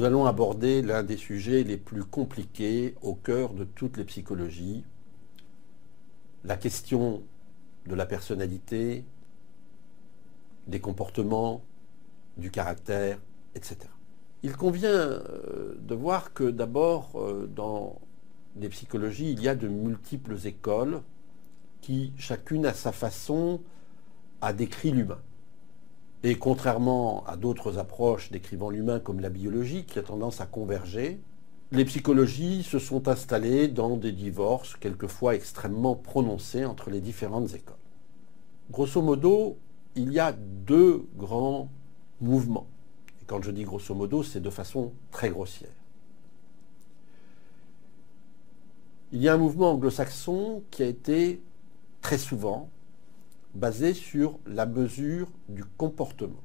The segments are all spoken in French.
Nous allons aborder l'un des sujets les plus compliqués au cœur de toutes les psychologies, la question de la personnalité, des comportements, du caractère, etc. Il convient de voir que d'abord, dans les psychologies, il y a de multiples écoles qui, chacune à sa façon, a décrit l'humain. Et contrairement à d'autres approches décrivant l'humain comme la biologie, qui a tendance à converger, les psychologies se sont installées dans des divorces quelquefois extrêmement prononcés entre les différentes écoles. Grosso modo, il y a deux grands mouvements. Et quand je dis grosso modo, c'est de façon très grossière. Il y a un mouvement anglo-saxon qui a été très souvent basé sur la mesure du comportement.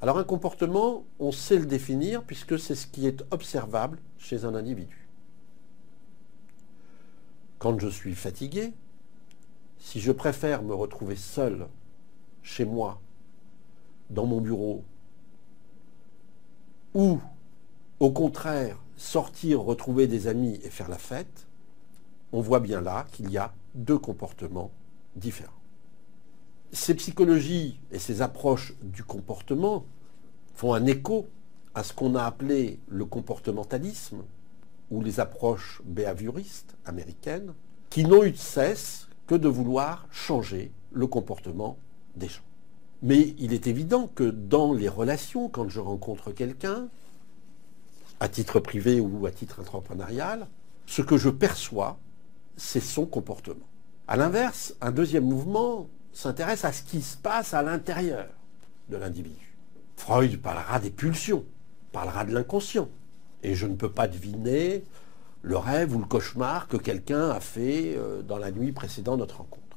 Alors un comportement, on sait le définir puisque c'est ce qui est observable chez un individu. Quand je suis fatigué, si je préfère me retrouver seul chez moi, dans mon bureau, ou au contraire sortir, retrouver des amis et faire la fête, on voit bien là qu'il y a deux comportements différents. Ces psychologies et ces approches du comportement font un écho à ce qu'on a appelé le comportementalisme ou les approches behavioristes américaines qui n'ont eu de cesse que de vouloir changer le comportement des gens. Mais il est évident que dans les relations, quand je rencontre quelqu'un, à titre privé ou à titre entrepreneurial, ce que je perçois, c'est son comportement. A l'inverse, un deuxième mouvement s'intéresse à ce qui se passe à l'intérieur de l'individu. Freud parlera des pulsions, parlera de l'inconscient. Et je ne peux pas deviner le rêve ou le cauchemar que quelqu'un a fait dans la nuit précédant notre rencontre.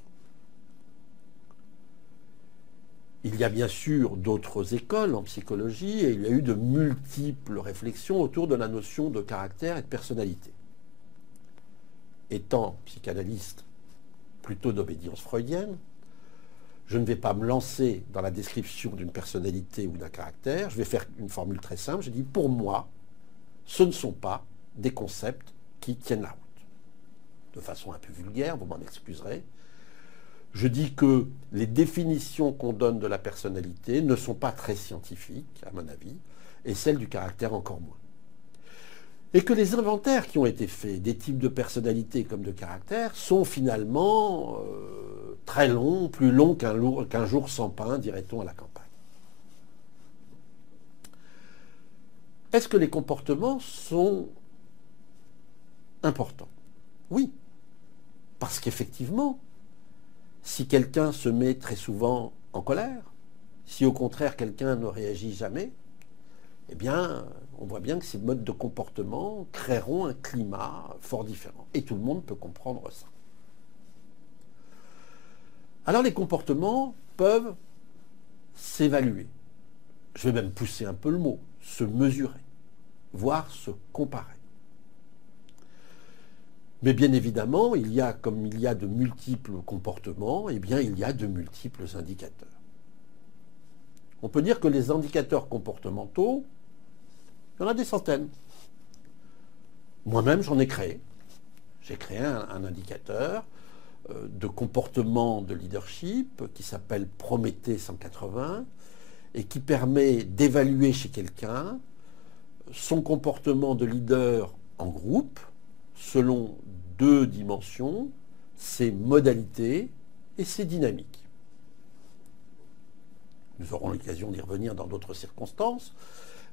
Il y a bien sûr d'autres écoles en psychologie et il y a eu de multiples réflexions autour de la notion de caractère et de personnalité. Étant psychanalyste plutôt d'obédience freudienne, je ne vais pas me lancer dans la description d'une personnalité ou d'un caractère. Je vais faire une formule très simple. Je dis, pour moi, ce ne sont pas des concepts qui tiennent la route. De façon un peu vulgaire, vous m'en excuserez. Je dis que les définitions qu'on donne de la personnalité ne sont pas très scientifiques, à mon avis, et celles du caractère encore moins. Et que les inventaires qui ont été faits des types de personnalité comme de caractère sont finalement très longs, plus longs qu'un jour sans pain, dirait-on à la campagne. Est-ce que les comportements sont importants? Oui, parce qu'effectivement, si quelqu'un se met très souvent en colère, si au contraire quelqu'un ne réagit jamais, eh bien, on voit bien que ces modes de comportement créeront un climat fort différent. Et tout le monde peut comprendre ça. Alors les comportements peuvent s'évaluer. Je vais même pousser un peu le mot, se mesurer, voire se comparer. Mais bien évidemment, comme il y a de multiples comportements, eh bien, il y a de multiples indicateurs. On peut dire que les indicateurs comportementaux, il y en a des centaines. Moi-même, j'en ai créé. J'ai créé un indicateur de comportement de leadership qui s'appelle Prométhée 180 et qui permet d'évaluer chez quelqu'un son comportement de leader en groupe selon deux dimensions, ses modalités et ses dynamiques. Nous aurons l'occasion d'y revenir dans d'autres circonstances,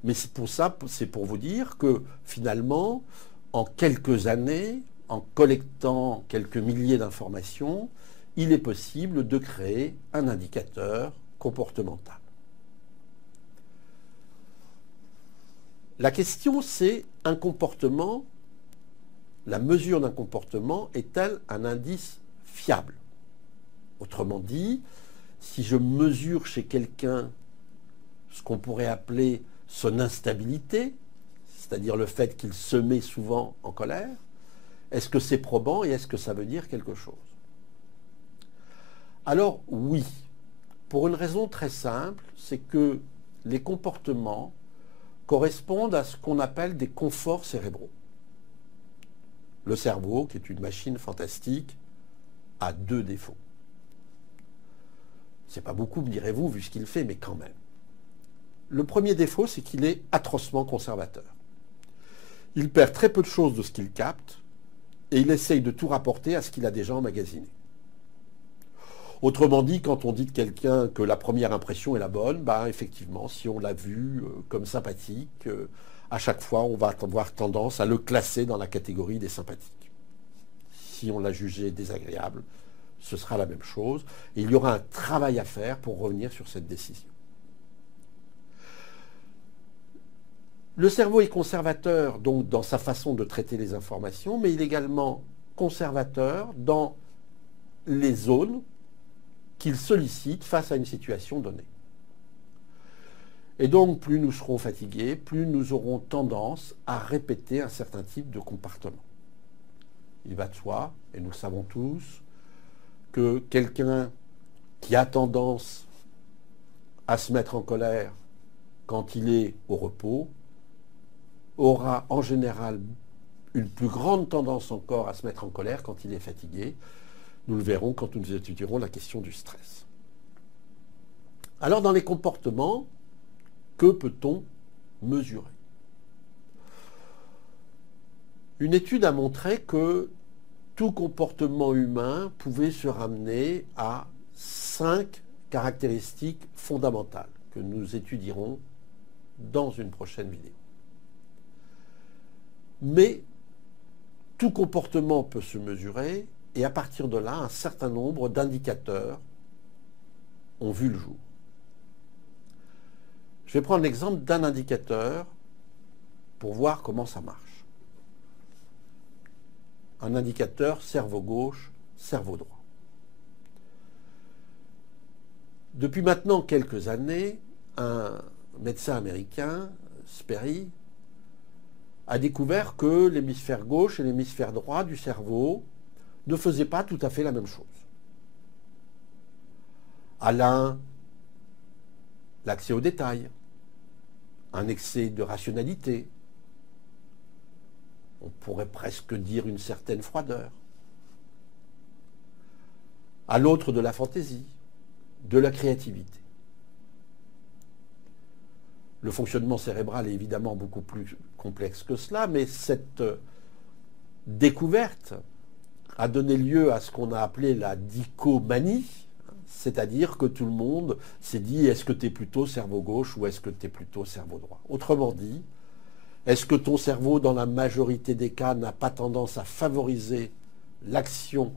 mais c'est pour ça, c'est pour vous dire que finalement, en quelques années, en collectant quelques milliers d'informations, il est possible de créer un indicateur comportemental. La question, c'est un comportement. La mesure d'un comportement est-elle un indice fiable? Autrement dit, si je mesure chez quelqu'un ce qu'on pourrait appeler son instabilité, c'est-à-dire le fait qu'il se met souvent en colère, est-ce que c'est probant et est-ce que ça veut dire quelque chose? Alors oui, pour une raison très simple, c'est que les comportements correspondent à ce qu'on appelle des conforts cérébraux. Le cerveau, qui est une machine fantastique, a 2 défauts. C'est pas beaucoup, me direz-vous, vu ce qu'il fait, mais quand même. Le premier défaut, c'est qu'il est atrocement conservateur. Il perd très peu de choses de ce qu'il capte et il essaye de tout rapporter à ce qu'il a déjà emmagasiné. Autrement dit, quand on dit de quelqu'un que la première impression est la bonne, effectivement, si on l'a vu comme sympathique, à chaque fois, on va avoir tendance à le classer dans la catégorie des sympathiques. Si on l'a jugé désagréable, ce sera la même chose. Et il y aura un travail à faire pour revenir sur cette décision. Le cerveau est conservateur donc dans sa façon de traiter les informations, mais il est également conservateur dans les zones qu'il sollicite face à une situation donnée. Et donc, plus nous serons fatigués, plus nous aurons tendance à répéter un certain type de comportement. Il va de soi, et nous le savons tous, que quelqu'un qui a tendance à se mettre en colère quand il est au repos aura en général une plus grande tendance encore à se mettre en colère quand il est fatigué. Nous le verrons quand nous étudierons la question du stress. Alors dans les comportements, que peut-on mesurer? Une étude a montré que tout comportement humain pouvait se ramener à 5 caractéristiques fondamentales que nous étudierons dans une prochaine vidéo. Mais tout comportement peut se mesurer et à partir de là, un certain nombre d'indicateurs ont vu le jour. Je vais prendre l'exemple d'un indicateur pour voir comment ça marche. Un indicateur cerveau gauche, cerveau droit. Depuis maintenant quelques années, un médecin américain, Sperry, a découvert que l'hémisphère gauche et l'hémisphère droit du cerveau ne faisaient pas tout à fait la même chose. À l'un, l'accès aux détails, un excès de rationalité, on pourrait presque dire une certaine froideur. À l'autre, de la fantaisie, de la créativité. Le fonctionnement cérébral est évidemment beaucoup plus complexe que cela, mais cette découverte a donné lieu à ce qu'on a appelé la dichomanie, c'est-à-dire que tout le monde s'est dit, est-ce que tu es plutôt cerveau gauche ou est-ce que tu es plutôt cerveau droit? Autrement dit, est-ce que ton cerveau, dans la majorité des cas, n'a pas tendance à favoriser l'action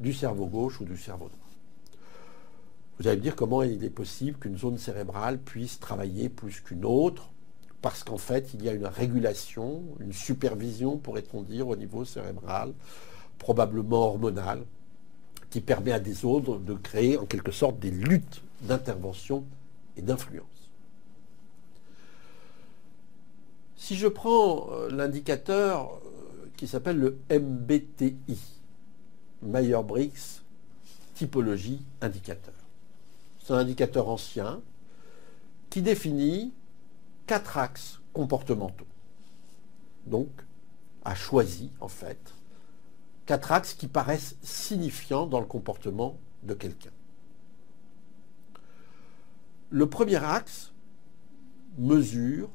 du cerveau gauche ou du cerveau droit? Vous allez me dire comment il est possible qu'une zone cérébrale puisse travailler plus qu'une autre, parce qu'en fait, il y a une régulation, une supervision, pourrait-on dire, au niveau cérébral, probablement hormonale, qui permet à des autres de créer en quelque sorte des luttes d'intervention et d'influence. Si je prends l'indicateur qui s'appelle le MBTI, Myers-Briggs Typologie Indicateur. C'est un indicateur ancien qui définit 4 axes comportementaux. Donc, a choisi, en fait, 4 axes qui paraissent signifiants dans le comportement de quelqu'un. Le premier axe mesure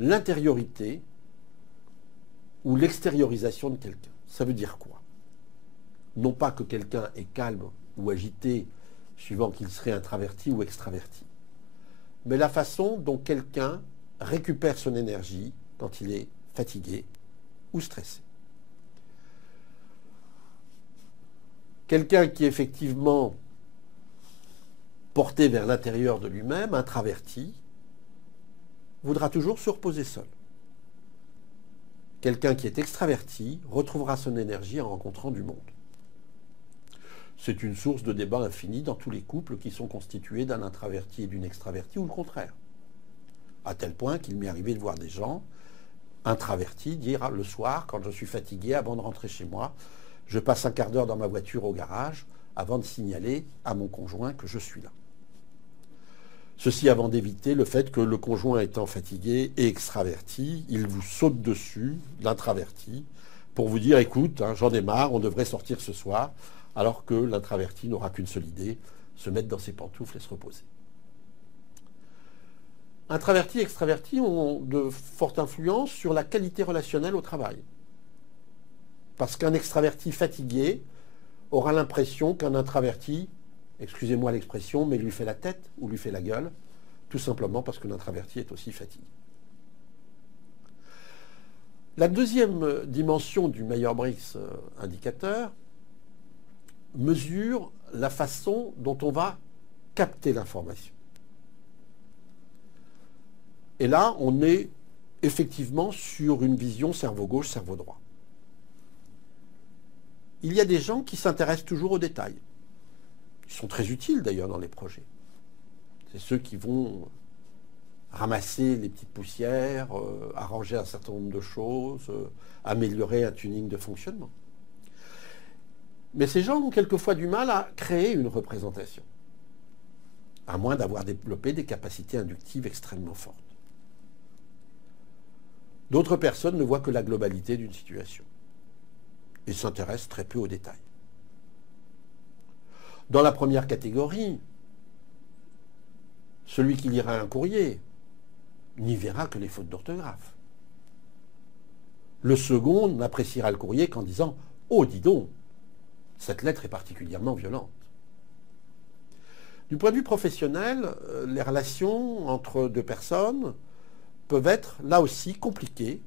l'intériorité ou l'extériorisation de quelqu'un. Ça veut dire quoi? Non pas que quelqu'un est calme ou agité, suivant qu'il serait introverti ou extraverti, mais la façon dont quelqu'un récupère son énergie quand il est fatigué ou stressé. Quelqu'un qui est effectivement porté vers l'intérieur de lui-même, introverti, voudra toujours se reposer seul. Quelqu'un qui est extraverti retrouvera son énergie en rencontrant du monde. C'est une source de débat infini dans tous les couples qui sont constitués d'un introverti et d'une extravertie, ou le contraire. À tel point qu'il m'est arrivé de voir des gens introvertis dire le soir, quand je suis fatigué, avant de rentrer chez moi, je passe un quart d'heure dans ma voiture au garage avant de signaler à mon conjoint que je suis là. Ceci avant d'éviter le fait que le conjoint étant fatigué et extraverti, il vous saute dessus, l'intraverti, pour vous dire écoute, hein, j'en ai marre, on devrait sortir ce soir, alors que l'intraverti n'aura qu'une seule idée, se mettre dans ses pantoufles et se reposer. Intraverti et extraverti ont de fortes influences sur la qualité relationnelle au travail. Parce qu'un extraverti fatigué aura l'impression qu'un intraverti, excusez-moi l'expression, mais lui fait la tête ou lui fait la gueule, tout simplement parce que l'intraverti est aussi fatigué. La deuxième dimension du Myers-Briggs indicateur mesure la façon dont on va capter l'information. Et là, on est effectivement sur une vision cerveau gauche, cerveau droit. Il y a des gens qui s'intéressent toujours aux détails. Ils sont très utiles d'ailleurs dans les projets. C'est ceux qui vont ramasser les petites poussières, arranger un certain nombre de choses, améliorer un tuning de fonctionnement. Mais ces gens ont quelquefois du mal à créer une représentation, à moins d'avoir développé des capacités inductives extrêmement fortes. D'autres personnes ne voient que la globalité d'une situation et s'intéressent très peu aux détails. Dans la première catégorie, celui qui lira un courrier n'y verra que les fautes d'orthographe. Le second n'appréciera le courrier qu'en disant « Oh, dis donc, cette lettre est particulièrement violente ». Du point de vue professionnel, les relations entre deux personnes peuvent être là aussi compliquées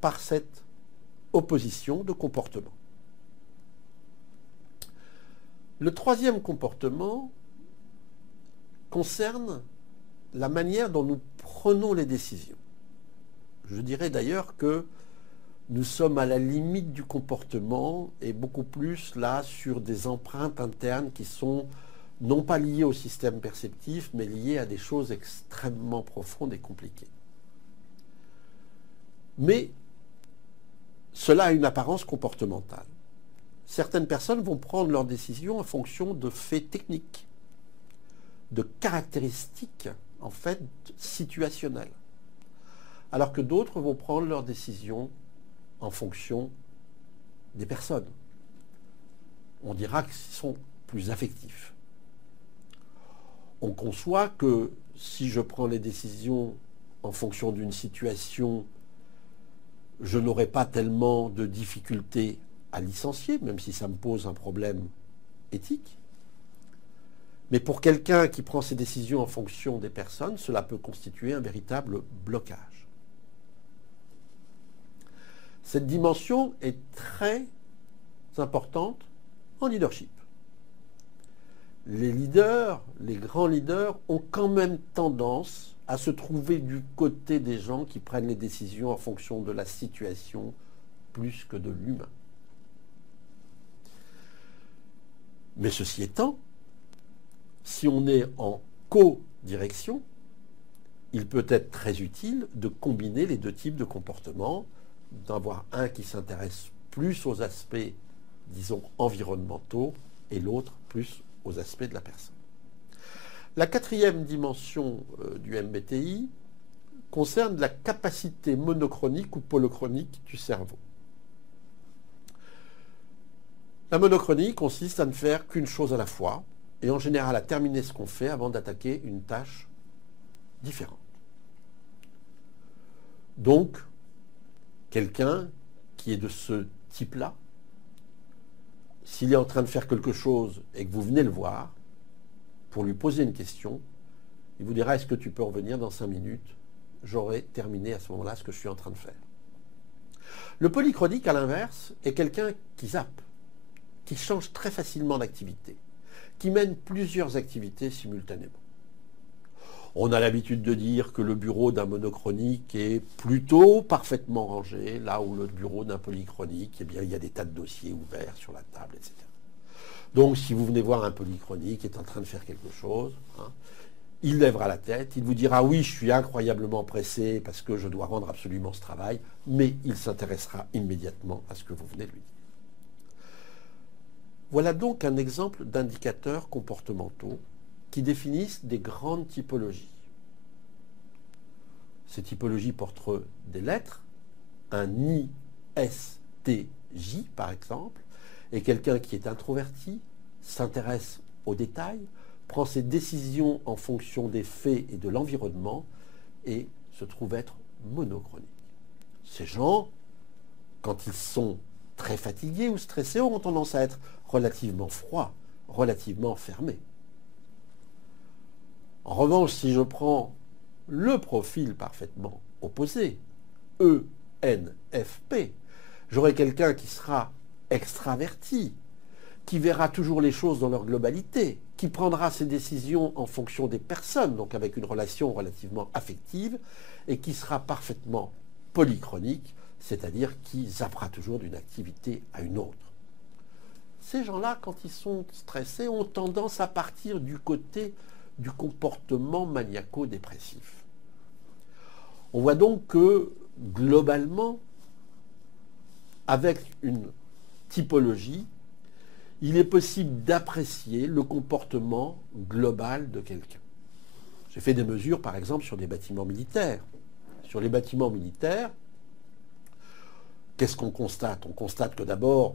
par cette opposition de comportement. Le troisième comportement concerne la manière dont nous prenons les décisions. Je dirais d'ailleurs que nous sommes à la limite du comportement et beaucoup plus là sur des empreintes internes qui sont non pas liées au système perceptif, mais liées à des choses extrêmement profondes et compliquées. Mais cela a une apparence comportementale. Certaines personnes vont prendre leurs décisions en fonction de faits techniques, de caractéristiques en fait situationnelles, alors que d'autres vont prendre leurs décisions en fonction des personnes. On dira qu'ils sont plus affectifs. On conçoit que si je prends les décisions en fonction d'une situation, je n'aurai pas tellement de difficultés à licencier, même si ça me pose un problème éthique. Mais pour quelqu'un qui prend ses décisions en fonction des personnes, cela peut constituer un véritable blocage. Cette dimension est très importante en leadership. Les leaders, les grands leaders, ont quand même tendance à se trouver du côté des gens qui prennent les décisions en fonction de la situation plus que de l'humain. Mais ceci étant, si on est en co-direction, il peut être très utile de combiner les deux types de comportements, d'avoir un qui s'intéresse plus aux aspects, disons, environnementaux et l'autre plus aux aspects de la personne. La quatrième dimension du MBTI concerne la capacité monochronique ou polychronique du cerveau. La monochronie consiste à ne faire qu'une chose à la fois et en général à terminer ce qu'on fait avant d'attaquer une tâche différente. Donc, quelqu'un qui est de ce type-là, s'il est en train de faire quelque chose et que vous venez le voir, pour lui poser une question, il vous dira « Est-ce que tu peux revenir dans 5 minutes ? J'aurai terminé à ce moment-là ce que je suis en train de faire. » Le polychronique, à l'inverse, est quelqu'un qui zappe, qui change très facilement d'activité, qui mène plusieurs activités simultanément. On a l'habitude de dire que le bureau d'un monochronique est plutôt parfaitement rangé, là où le bureau d'un polychronique, eh bien, il y a des tas de dossiers ouverts sur la table, etc. Donc, si vous venez voir un polychronique qui est en train de faire quelque chose, il lèvera la tête, il vous dira « Oui, je suis incroyablement pressé parce que je dois rendre absolument ce travail », mais il s'intéressera immédiatement à ce que vous venez de lui dire. Voilà donc un exemple d'indicateurs comportementaux qui définissent des grandes typologies. Ces typologies portent des lettres, un ISTJ par exemple, et quelqu'un qui est introverti, s'intéresse aux détails, prend ses décisions en fonction des faits et de l'environnement et se trouve être monochronique. Ces gens, quand ils sont très fatigués ou stressés, ont tendance à être relativement froids, relativement fermés. En revanche, si je prends le profil parfaitement opposé, ENFP, j'aurai quelqu'un qui sera extraverti, qui verra toujours les choses dans leur globalité, qui prendra ses décisions en fonction des personnes, donc avec une relation relativement affective, et qui sera parfaitement polychronique, c'est-à-dire qui zappera toujours d'une activité à une autre. Ces gens-là, quand ils sont stressés, ont tendance à partir du côté du comportement maniaco-dépressif. On voit donc que, globalement, avec une typologie, il est possible d'apprécier le comportement global de quelqu'un. J'ai fait des mesures, par exemple, sur des bâtiments militaires. Sur les bâtiments militaires, qu'est-ce qu'on constate? On constate que d'abord,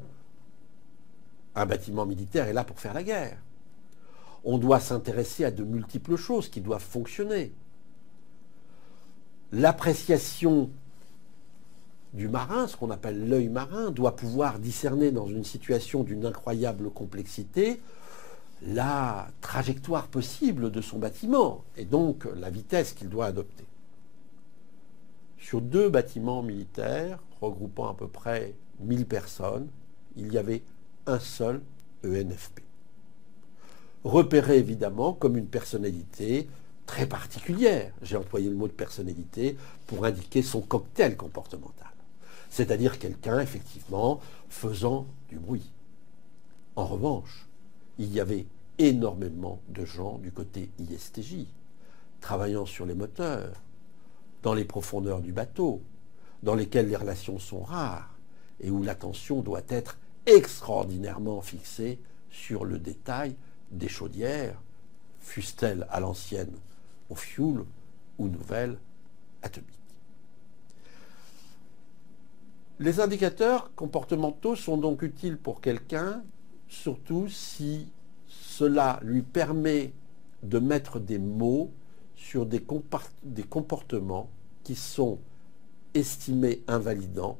un bâtiment militaire est là pour faire la guerre. On doit s'intéresser à de multiples choses qui doivent fonctionner. L'appréciation du marin, ce qu'on appelle l'œil marin, doit pouvoir discerner dans une situation d'une incroyable complexité la trajectoire possible de son bâtiment et donc la vitesse qu'il doit adopter. Sur 2 bâtiments militaires regroupant à peu près 1000 personnes, il y avait un seul ENFP. Repéré évidemment comme une personnalité très particulière. J'ai employé le mot de personnalité pour indiquer son cocktail comportemental. C'est-à-dire quelqu'un, effectivement, faisant du bruit. En revanche, il y avait énormément de gens du côté ISTJ, travaillant sur les moteurs, dans les profondeurs du bateau, dans lesquelles les relations sont rares et où l'attention doit être extraordinairement fixée sur le détail des chaudières, fussent-elles à l'ancienne au fioul ou nouvelles atomiques. Les indicateurs comportementaux sont donc utiles pour quelqu'un, surtout si cela lui permet de mettre des mots sur des comportements qui sont estimés invalidants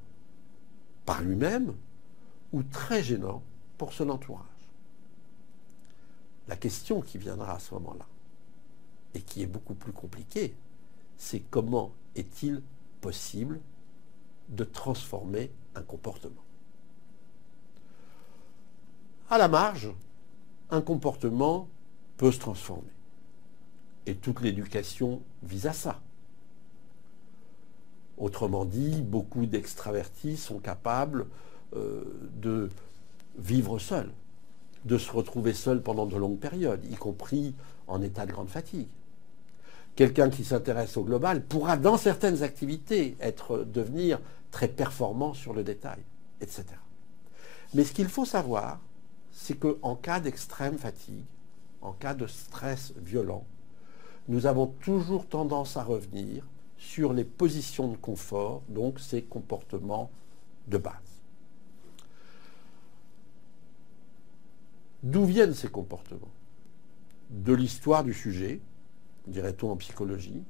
par lui-même ou très gênants pour son entourage. La question qui viendra à ce moment-là, et qui est beaucoup plus compliquée, c'est comment est-il possible de transformer un comportement. À la marge, un comportement peut se transformer. Et toute l'éducation vise à ça. Autrement dit, beaucoup d'extravertis sont capables de vivre seuls, de se retrouver seuls pendant de longues périodes, y compris en état de grande fatigue. Quelqu'un qui s'intéresse au global pourra, dans certaines activités, devenir très performant sur le détail, etc. Mais ce qu'il faut savoir, c'est qu'en cas d'extrême fatigue, en cas de stress violent, nous avons toujours tendance à revenir sur les positions de confort, donc ces comportements de base. D'où viennent ces comportements? De l'histoire du sujet, dirait-on en psychologie,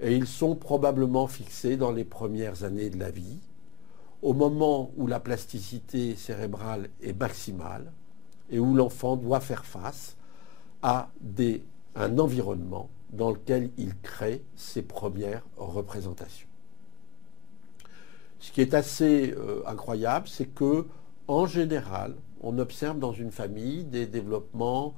et ils sont probablement fixés dans les premières années de la vie, au moment où la plasticité cérébrale est maximale et où l'enfant doit faire face à un environnement dans lequel il crée ses premières représentations. Ce qui est assez incroyable, c'est que, en général, on observe dans une famille des développements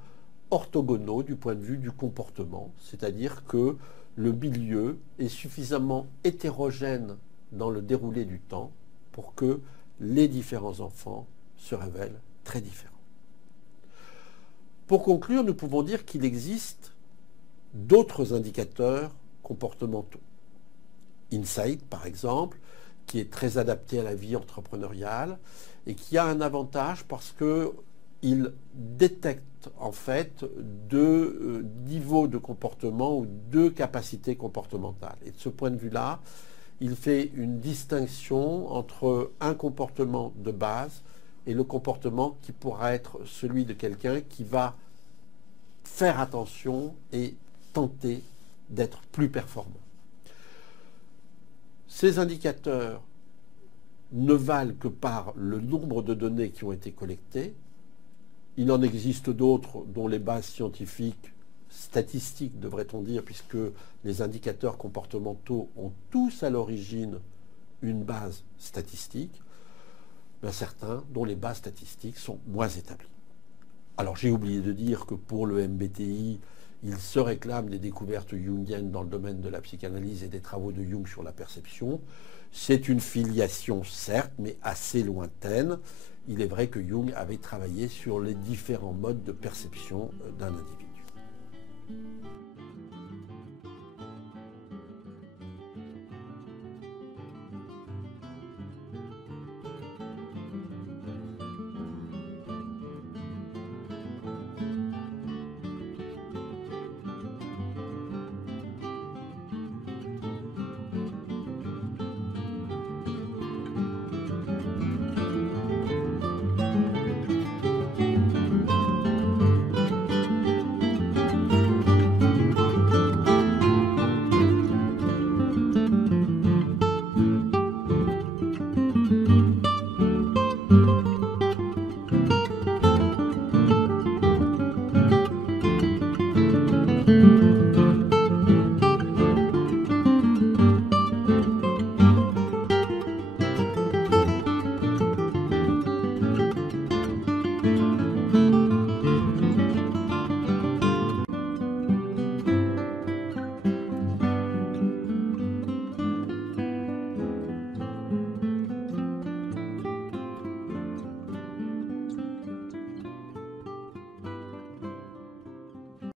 orthogonaux du point de vue du comportement, c'est-à-dire que le milieu est suffisamment hétérogène dans le déroulé du temps pour que les différents enfants se révèlent très différents. Pour conclure, nous pouvons dire qu'il existe d'autres indicateurs comportementaux. Insight, par exemple, qui est très adapté à la vie entrepreneuriale et qui a un avantage parce que il détecte en fait deux niveaux de comportement ou deux capacités comportementales. Et de ce point de vue-là, il fait une distinction entre un comportement de base et le comportement qui pourra être celui de quelqu'un qui va faire attention et tenter d'être plus performant. Ces indicateurs ne valent que par le nombre de données qui ont été collectées. Il en existe d'autres dont les bases scientifiques, statistiques devrait-on dire, puisque les indicateurs comportementaux ont tous à l'origine une base statistique, mais certains dont les bases statistiques sont moins établies. Alors j'ai oublié de dire que pour le MBTI, il se réclame des découvertes jungiennes dans le domaine de la psychanalyse et des travaux de Jung sur la perception. C'est une filiation certes, mais assez lointaine. Il est vrai que Jung avait travaillé sur les différents modes de perception d'un individu.